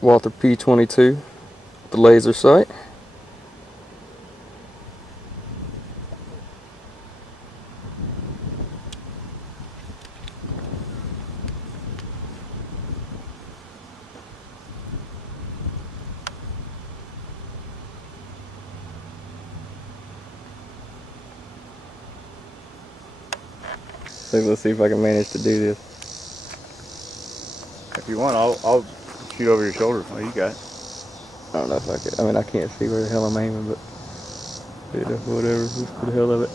Walther P22, the laser sight. So let's see if I can manage to do this. If you want, I'll shoot over your shoulder. Oh, you got it. I don't know if I can. I mean, I can't see where the hell I'm aiming, but you know, whatever. Just for the hell of it.